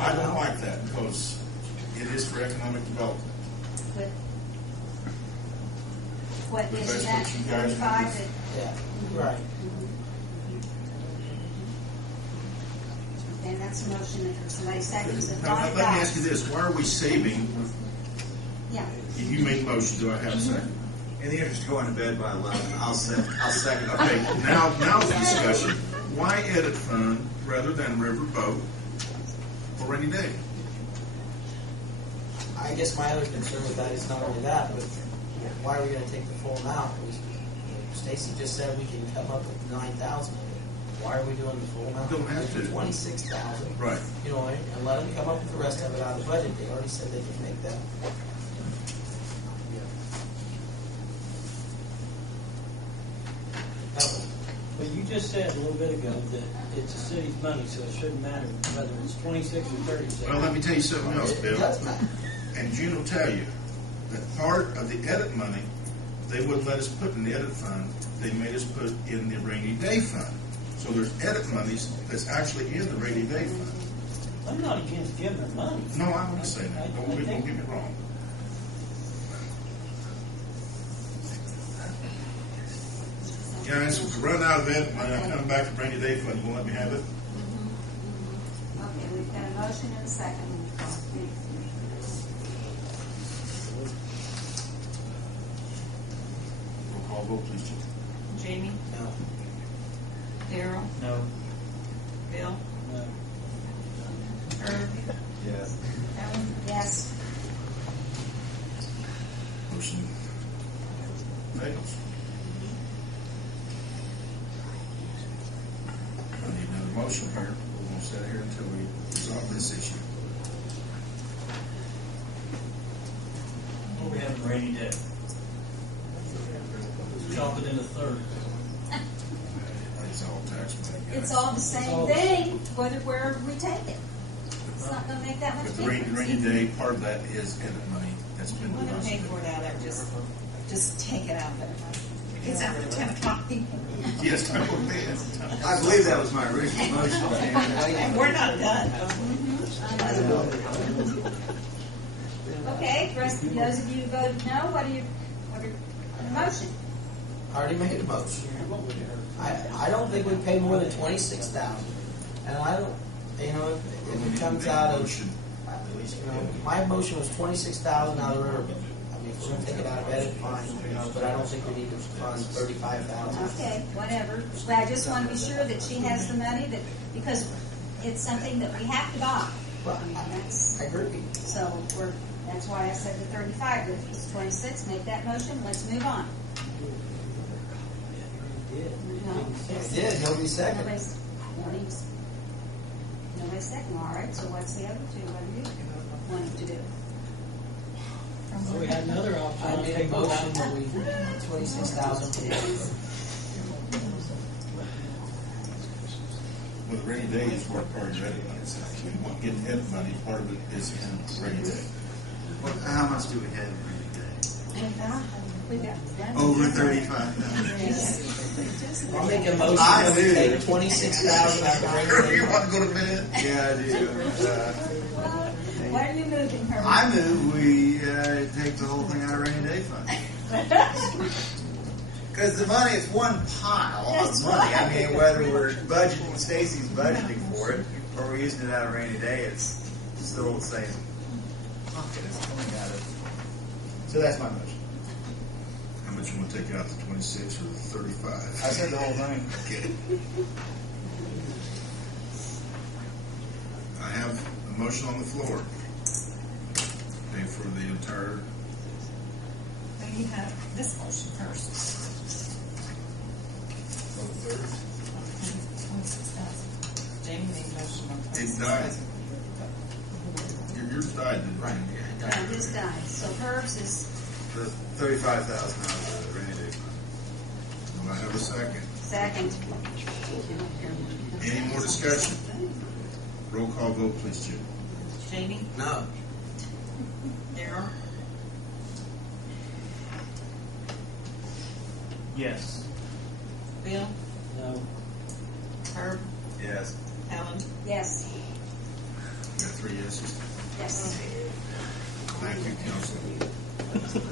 I don't like that because it is for economic development. But what But is that's that? what you guys 35? do. Yeah, right. And that's a motion that somebody seconds it. Now, let me ask you this: why are we saving? Yeah. You made the motion. Do I have a second? In the interest of going to bed by 11, I'll second. Okay. Now the discussion. Why edit fund rather than riverboat for rainy day? I guess my other concern with that is not only that, but why are we going to take the full amount? Stacy just said we can come up with 9,000. Why are we doing the full amount? Don't have to. 26,000. Right. You know, and let them come up with the rest of it out of the budget. They already said they can make that. But you just said a little bit ago that it's the city's money, so it shouldn't matter whether it's 26 or 36. Well, let me tell you something else, It Bill. does matter. And June will tell you that part of the edit money they wouldn't let us put in the edit fund. They made us put in the rainy day fund. So there's edit monies that's actually in the rainy day fund. I'm not against giving them money. No, I wouldn't say that. Don't get me wrong. Guys, if we run out of edit money, I'm coming back to rainy day fund. You won't let me have it? Okay, we've got a motion and a second. Roll call vote, please, Jim. Jamie? No. Daryl? No. Bill? No. Herb? Yes. Ellen? Yes. Motion fails. I need another motion here. We're going to sit here until we resolve this issue. What we have in rainy day? Chop it into thirds. It's all tax money, guys. It's all the same thing, wherever we take it. It's not going to make that much But the difference. rainy day, part of that is edit money that's been You want to pay for it out of just take it out there. It's after 10 o'clock. Yes, I will pay it. I believe that was my original motion. And we're not done. Okay, for us, those of you who voted no, what are your motion? I already made a motion. I don't think we pay more than 26,000. And I don't, you know, if it comes out of, you know, my motion was 26,000 out of Riverboat. I mean, if we're going to take it out of edit, fine, you know, but I don't think we need to fund 35,000. Okay, whatever. But I just want to be sure that she has the money because it's something that we have to buy. Well, I mean, I agree. so that's why I said the 35. But if it's 26, make that motion. Let's move on. No. It did, nobody seconded. Nobody's second. All right, so what's the other two? What are you wanting to do? So we had another option. I made a motion that we, 26,000. Well, the rainy day is where part of your edit money is. If you want to get edit money, part of it is in rainy day. Well, how much do we have in rainy day? We've got Over 35,000. I'll make a motion I that we do. take 26,000 out of the rainy You day. want to go to bed? Yeah, I do. What are you moving, Herbie? I move we take the whole thing out of rainy day fund. Because the money, it's one pile That's of money. right. I mean, whether we're budgeting, Stacy's budgeting for it, or we're using it out of rainy day, it's still the same pocket. It's coming out of. So that's my motion. How much you want to take out, the 26 or the 35? I said the whole thing. Okay. I have a motion on the floor. Pay for the entire. Well, you have this motion first. 26,000. Jamie made a motion on It 26,000. died. Yours died, didn't it? Right. No, this died. So Herb's is The 35,000 out of the rainy day fund. Do I have a second? second. Any more discussion? Roll call vote, please, Jim. Jamie? No. Daryl? Yes. Bill? No. Herb? Yes. Ellen? Yes. We got 3 3 yeses. Yes. Thank you, Council.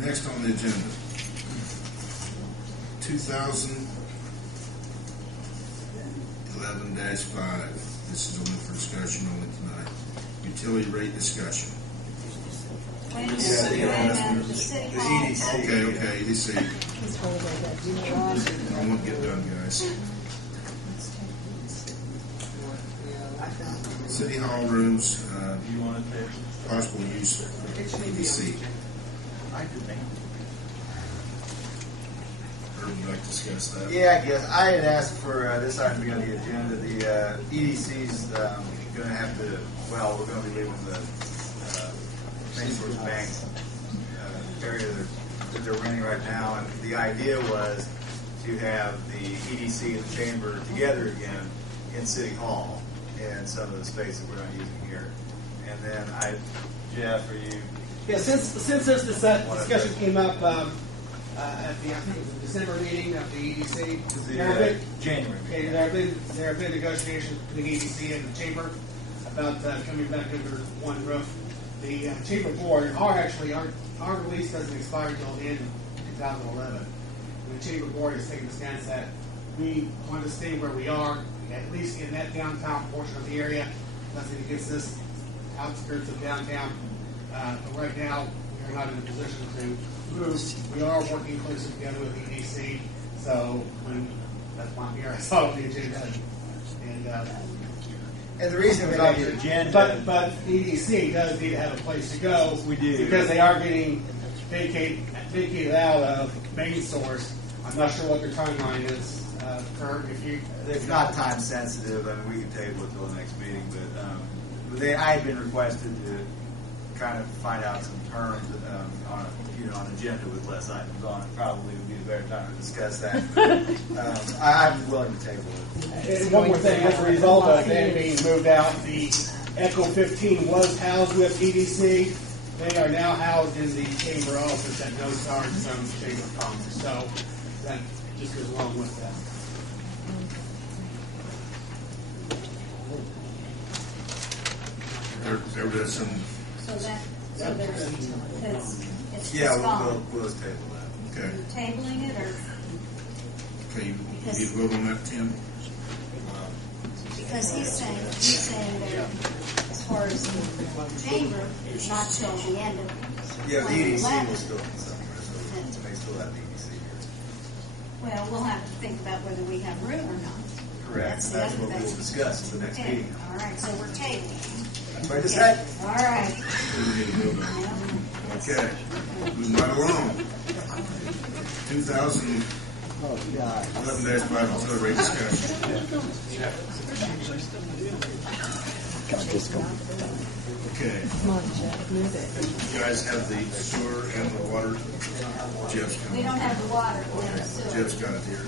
Next on the agenda, 2011-5. This is only for discussion only tonight. Utility rate discussion. Wait a minute, City wait a Hall. minute, the City The Hall. EDC. Okay, EDC. I won't get done, guys. City Hall rooms, You want it there? possible use for EDC. Herb, would you like to discuss that? Yeah, I guess I had asked for this item to be on the agenda. The EDC's going to have to. Well, we're going to be leaving the main source bank area that they're renting right now, and the idea was to have the EDC and the chamber together again in City Hall in some of the space that we're not using here. And then Jeff, are you? Yeah, since this discussion came up at the, I think it was the December meeting of the EDC, January. okay, there have been negotiations between EDC and the chamber about coming back under one roof. The chamber board, our release doesn't expire until the end of 2011. And the chamber board is taking the stance that we want to stay where we are, at least in that downtown portion of the area. Nothing against this outskirts of downtown. But right now, we are not in a position to move. We are working closely together with EDC. So that's why I'm here. I saw it on the agenda. And the reason we're on the agenda, But EDC does need to have a place to go. We do. Because they are getting vacated out of main source. I'm not sure what their timeline is, Kurt. it's not time sensitive. I mean, we can table it till the next meeting, but I had been requested to kind of find out some terms on an agenda with less items on it. Probably would be a better time to discuss that. I'm willing to table it. And one more thing, as a result of them being moved out, the Echo 15 was housed with EDC. They are now housed in the chamber office at no charge from Chamber of Commerce. So that just goes along with that. There's some, It's Yeah, just gone. we'll just table that. okay. Tabling it, or Okay, you need to vote on that, Tim? because he's saying that as far as the chamber, not till the end of. Yeah, the EDC 2011. will still be somewhere, so we may still have the EDC here. Well, we'll have to think about whether we have room or not. Correct. the That's other what we'll thing. discuss at the next Okay, meeting. all right, so we're tabling. That's what I just said. All right. We need to vote on it. Okay, moving right along. 2011-5 utility rate discussion. Okay. You guys have the sewer and the water. Jeff's We coming. don't have the water, we have the sewer. Jeff's got it here.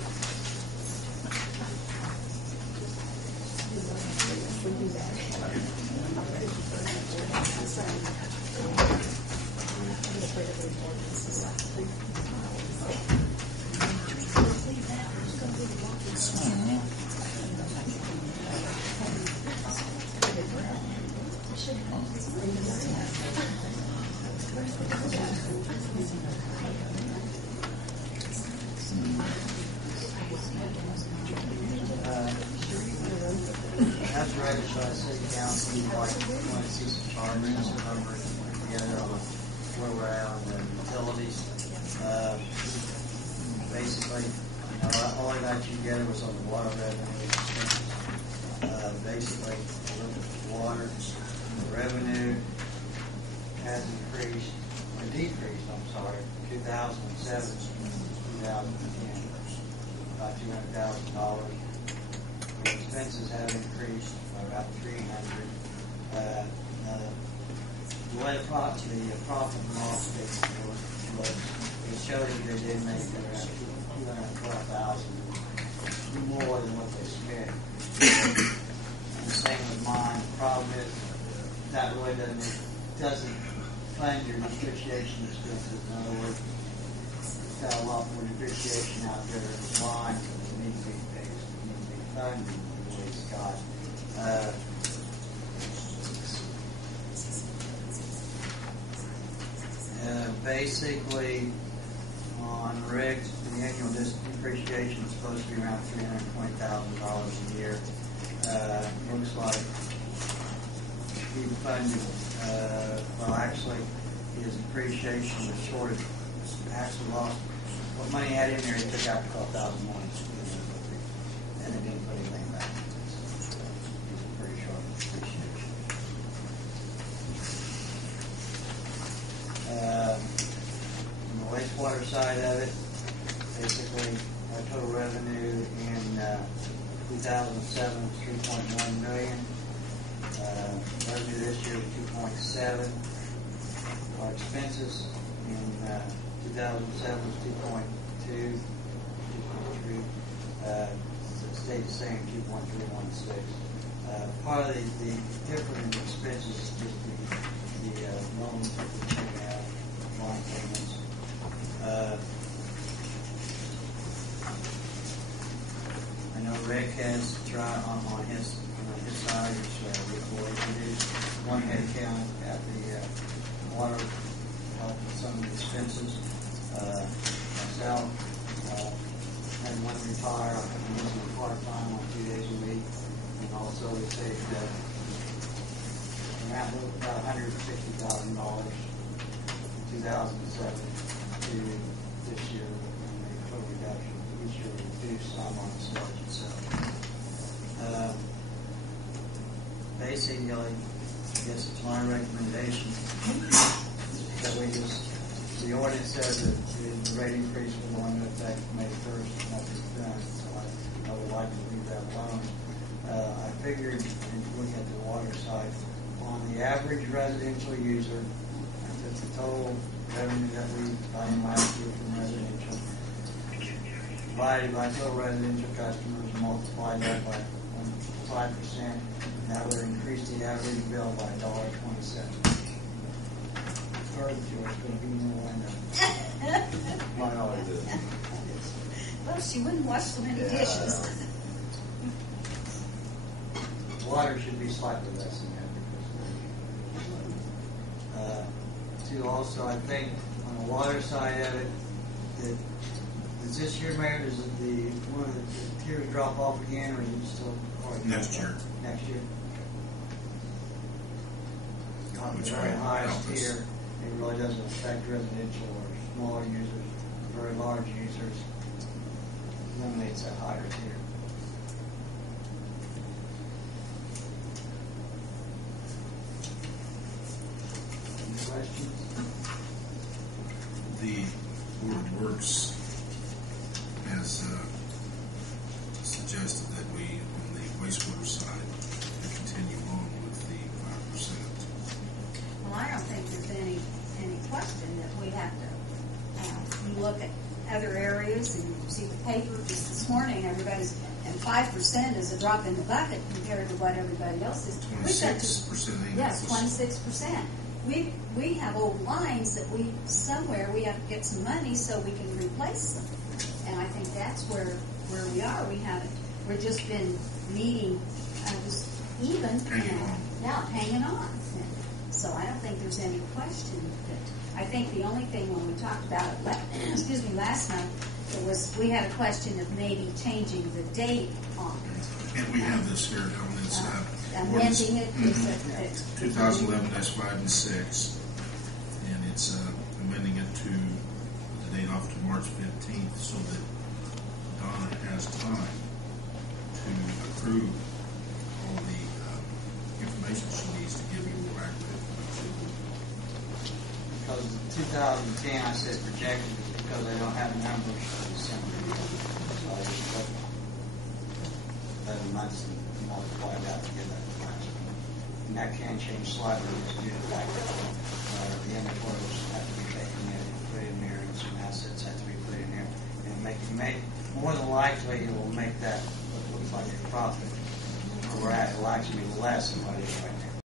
That's right, so I sit down, we want to see some charts and numbers together on where we're at on the utilities. Basically, all I got you together was on the water revenue. Basically, look at the water, the revenue has increased, or decreased, I'm sorry, 2007 to 2010, about $200,000. The expenses have increased by about $300,000. The way the profit and loss statement was, it showed that they did make around $212,000 more than what they spent. And the same with mine. The problem is that really doesn't fund your depreciation expenses. In other words, you've got a lot more depreciation out there in lines that need to be fixed, need to be funded, the way Scott. Basically, on rigs, the annual depreciation is supposed to be around $320,000 a year. Looks like he funded, well, actually, his depreciation was short. Actually lost what money he had in there. He took out $12,000 more, and they didn't put anything back. It's pretty short depreciation. On the wastewater side of it, basically our total revenue in 2007 was $3.1 million. Revenue this year was $2.7. Our expenses in 2007 was 2.2, 2.3. It stayed the same, 2.316. Part of the difference in expenses is just the loans that we take out, loan payments. I know Rick has tried on his side, we introduced one head count at the water help with some of the expenses. Myself had one retire. I had one part-time on 2 days a week. And also we saved around about $160,000 in 2007 to this year, and the total reduction each year reduced some on the sludge itself. Basically, I guess it's my recommendation that we just, the ordinance says that the rate increase will go into effect May 1st, nothing's done, so I would like to leave that alone. I figured, in looking at the water side, on the average residential user, that's the total revenue that we got in last year from residential, divided by total residential customers, multiply that by 5%, that would increase the average bill by $1.27. It's going to be more than Mine always is. Well, she wouldn't wash so many dishes. Water should be slightly less than that because also, I think on the water side of it, that is this year, Mayor, does the one of the tiers drop off again, or is it still Next year. Next year. Which The will very highest help us. tier, it really doesn't affect residential or smaller users. Very large users eliminates that higher tier. Any questions? The Board of Works has suggested that we, on the wastewater side, continue on with the 5%. Well, I don't think there's any question that we have to you look at other areas and you see the paper just this morning. Everybody's and 5% is a drop in the bucket compared to what everybody else is. 26%. Yes, 26%. We have old lines that we have to get some money so we can replace them, and I think that's where we are. We've just been meeting just even hanging on. So I don't think there's any question that. I think the only thing when we talked about it, last night, it was we had a question of maybe changing the date on it. And we have this here, it's amending it. 2011-5 and 6, and it's amending it to the date off to March 15th so that Donna has time to approve all the information she needs to give you more accurate information. Because in 2010, I said projected because they don't have numbers for December. So I just put 11 months and multiply that to get that last one. And that can change slightly due to the fact that the inventories have to be taken in and put in there, and some assets have to be put in there. And more than likely, it will make that what looks like a profit. Where we're at, it will actually be less than what it is right now.